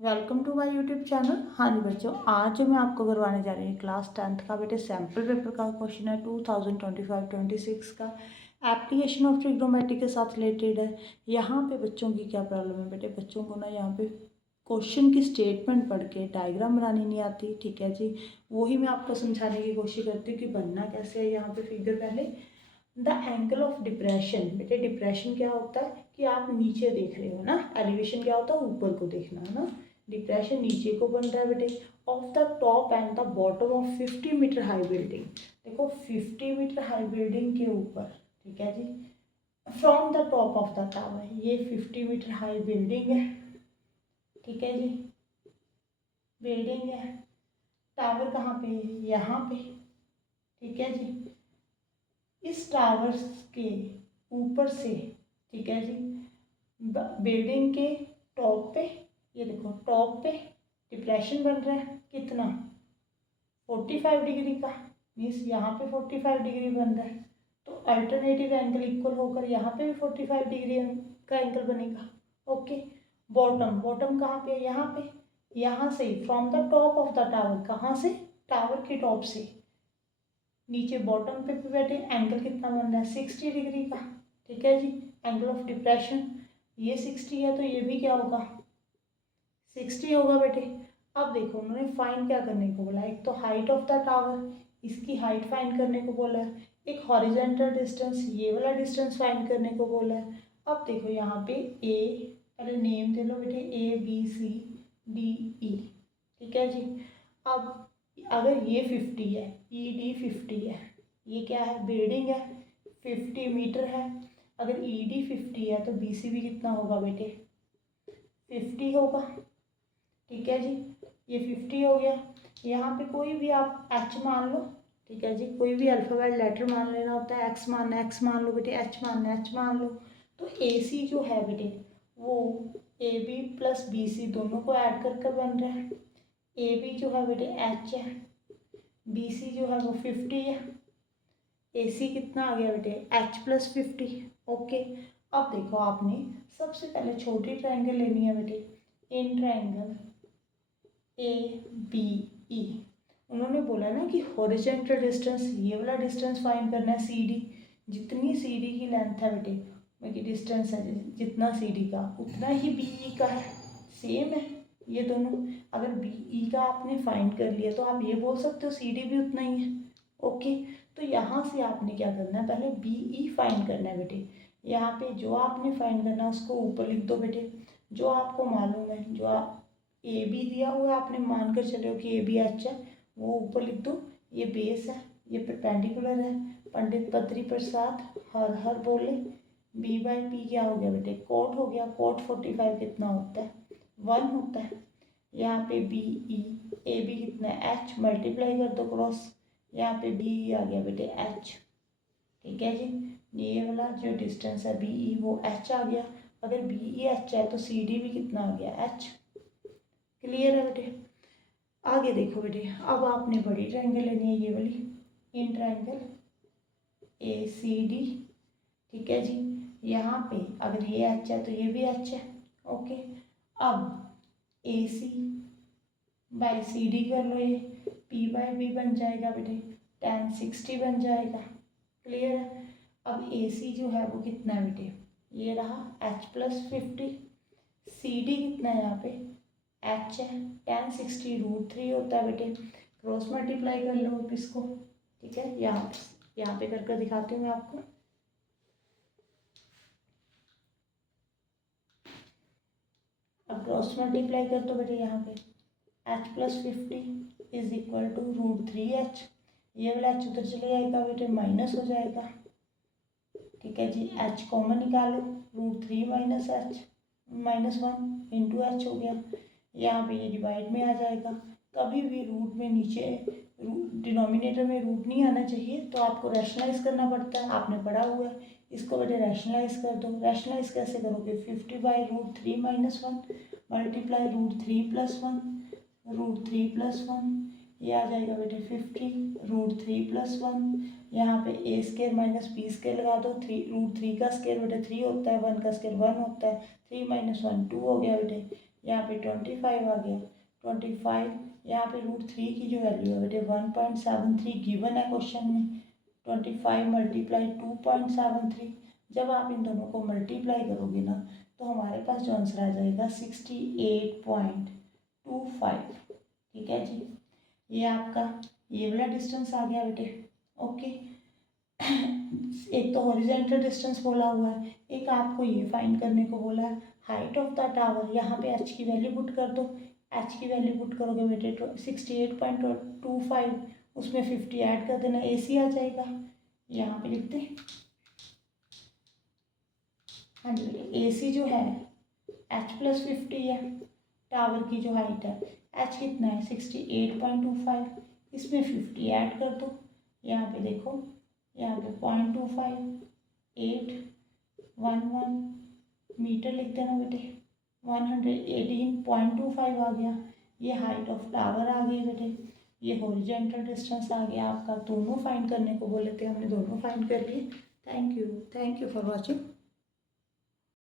Welcome to my YouTube channel. हाँ जी बच्चों, आज जो मैं आपको करवाने जा रही हूँ क्लास 10th का बेटे सैम्पल पेपर का क्वेश्चन है 2025-26 का। एप्लीकेशन ऑफ ट्रिग्नोमेट्री के साथ रिलेटेड है। यहाँ पे बच्चों की क्या प्रॉब्लम है बेटे, बच्चों को ना यहाँ पे क्वेश्चन की स्टेटमेंट पढ़ के डायग्राम बनानी नहीं आती। ठीक है जी, वही मैं आपको समझाने की कोशिश करती हूँ कि बनना कैसे है। यहाँ पे फिगर पहले द एंगल ऑफ डिप्रेशन। बेटे डिप्रेशन क्या होता है कि आप नीचे देख रहे हो ना, एलिवेशन क्या होता है ऊपर को देखना है ना। डिप्रेशन नीचे को बन रहा है बेटे of the top and the bottom of 50 metre high building. देखो 50 मीटर हाई बिल्डिंग के ऊपर, ठीक है जी, from the top of the tower. ये 50 मीटर हाई बिल्डिंग है, ठीक है जी, बिल्डिंग है। टावर कहाँ पे है? यहाँ पे, ठीक है जी। इस टावर्स के ऊपर से, ठीक है जी, बिल्डिंग के टॉप पे, ये देखो टॉप पे डिप्रेशन बन रहा है कितना, 45 डिग्री का। मीन्स यहाँ पे 45 डिग्री बन रहा है, तो अल्टरनेटिव एंगल इक्वल होकर यहाँ पे भी 45 डिग्री का एंगल बनेगा। ओके। बॉटम, बॉटम कहाँ पे है? यहाँ पे। यहाँ से from the top of the tower, कहाँ से? टावर के टॉप से नीचे बॉटम पे भी बैठे एंगल कितना बन रहा है? 60 डिग्री का। ठीक है जी, एंगल ऑफ डिप्रेशन ये 60 है, तो ये भी क्या होगा? 60 होगा बेटे। अब देखो उन्होंने फाइंड क्या करने को बोला, एक तो हाइट ऑफ द टावर, इसकी हाइट फाइंड करने को बोला है। एक हॉरिजेंटल डिस्टेंस, ये वाला डिस्टेंस फाइंड करने को बोला है। अब देखो यहाँ पे ए, पहले नेम दे लो बेटे, ABCDE, ठीक है जी। अब अगर ये 50 है, ED 50 है, ये क्या है? बिल्डिंग है, 50 मीटर है। अगर ED 50 है तो BC भी कितना होगा बेटे? 50 होगा। ठीक है जी, ये 50 हो गया। यहाँ पे कोई भी आप H मान लो, ठीक है जी, कोई भी अल्फ़ाबेट लेटर मान लेना होता है। X मानना है X मान लो बेटे, H मानना है H मान लो। तो AC जो है बेटे वो AB प्लस BC दोनों को ऐड कर कर बन रहा है। AB जो है बेटे H है, BC जो है वो 50 है। AC कितना आ गया बेटे? H plus 50। ओके। अब देखो आपने सबसे पहले छोटी ट्रायंगल लेनी है बेटे, इन ट्रायंगल ABE। उन्होंने बोला ना कि हॉरिजेंटल डिस्टेंस, ये वाला डिस्टेंस फाइंड करना है CD। जितनी CD की लेंथ है बेटे, मतलब डिस्टेंस है जितना CD का, उतना ही BE का है। सेम है ये दोनों। अगर BE का आपने फाइंड कर लिया तो आप ये बोल सकते हो CD भी उतना ही है। ओके। तो यहाँ से आपने क्या करना है, पहले BE फाइंड करना है बेटे। यहाँ पे जो आपने फाइंड करना है उसको ऊपर लिख दो बेटे। जो आपको मालूम है, जो आप AB दिया हुआ है, आपने मानकर चले हो कि AB H है, वो ऊपर लिख दो। ये बेस है, ये परपेंडिकुलर है। पंडित बद्री प्रसाद हर हर बोले। B/P क्या हो गया बेटे? कोट हो गया। कोट 45 कितना होता है? 1 होता है। यहाँ पे BE, AB कितना है? H, मल्टीप्लाई कर दो क्रॉस। यहाँ पे BE आ गया बेटे H। ठीक है जी, ये वाला जो डिस्टेंस है BE वो H आ गया। अगर BE H है तो CD भी कितना आ गया? H। क्लियर है बेटे? आगे देखो बेटे, अब आपने बड़ी ट्रायंगल लेनी है, ये वाली, इन ट्रायंगल ACD। ठीक है जी, यहाँ पे अगर ये H है तो ये भी H है। ओके। अब AC बाई CD कर लो, ये P/B बन जाएगा बेटे, tan 60 बन जाएगा। क्लियर है? अब AC जो है वो कितना है बेटे? ये रहा H प्लस 50। CD कितना है यहाँ पे? H है, tan 60 √3 होता है बेटे। क्रॉस मल्टीप्लाई कर लो अब इसको। ठीक है, यहाँ पे कर दिखाती हूँ मैं आपको। अब क्रॉस मल्टीप्लाई कर दो बेटे यहाँ पे। H plus 50 is equal to √3H। ये वाला H उधर चले जाएगा बेटे, माइनस हो जाएगा। ठीक है जी, H कॉमन निकालो, √3 माइनस H -1 इंटू H हो गया। यहाँ पे ये डिवाइड में आ जाएगा। कभी भी रूट में नीचे डिनोमिनेटर में रूट नहीं आना चाहिए, तो आपको रैशनलाइज करना पड़ता है। आपने पढ़ा हुआ है। इसको बेटे रैशनलाइज कर दो। रैशनलाइज कैसे करोगे? 50/√3 - 1 मल्टीप्लाई √3 + 1 √3 + 1, ये आ जाएगा बेटे 50 √3 + 1। यहाँ पे A² - B² लगा दो। √3 का स्क्वायर बेटे 3 होता है, 1 का स्क्वायर 1 होता है। 3 - 1 2 हो गया बेटे। यहाँ पे 25 आ गया, 25 यहाँ पे √3 की जो वैल्यू है बेटे 1.73 गिवन है क्वेश्चन में। 25 मल्टीप्लाई 2.73, जब आप इन दोनों को मल्टीप्लाई करोगे ना तो हमारे पास जो आंसर आ जाएगा 68.25। ठीक है जी, ये आपका ये वाला डिस्टेंस आ गया बेटे। ओके, एक तो हॉरिजॉन्टल डिस्टेंस बोला हुआ है, एक आपको ये फाइंड करने को बोला है हाइट ऑफ द टावर। यहाँ पे एच की वैल्यू पुट कर दो, एच की वैल्यू पुट करोगे बेटे 68.25, उसमें 50 ऐड कर देना, AC आ जाएगा। यहाँ पे लिखते हैं, हाँ जी बेटे AC जो है H+50 है, टावर की जो हाइट है H कितना है 68.25, इसमें 50 ऐड कर दो। यहाँ पे देखो, यहाँ पे 0.25 मीटर लिख देना बेटे, 118.25 आ गया। ये हाइट ऑफ टावर आ गई बेटे, ये हॉरिजॉन्टल डिस्टेंस आ गया आपका। दोनों फाइंड करने को बोले थे, हमने दोनों फाइंड कर लिए। Thank you for watching.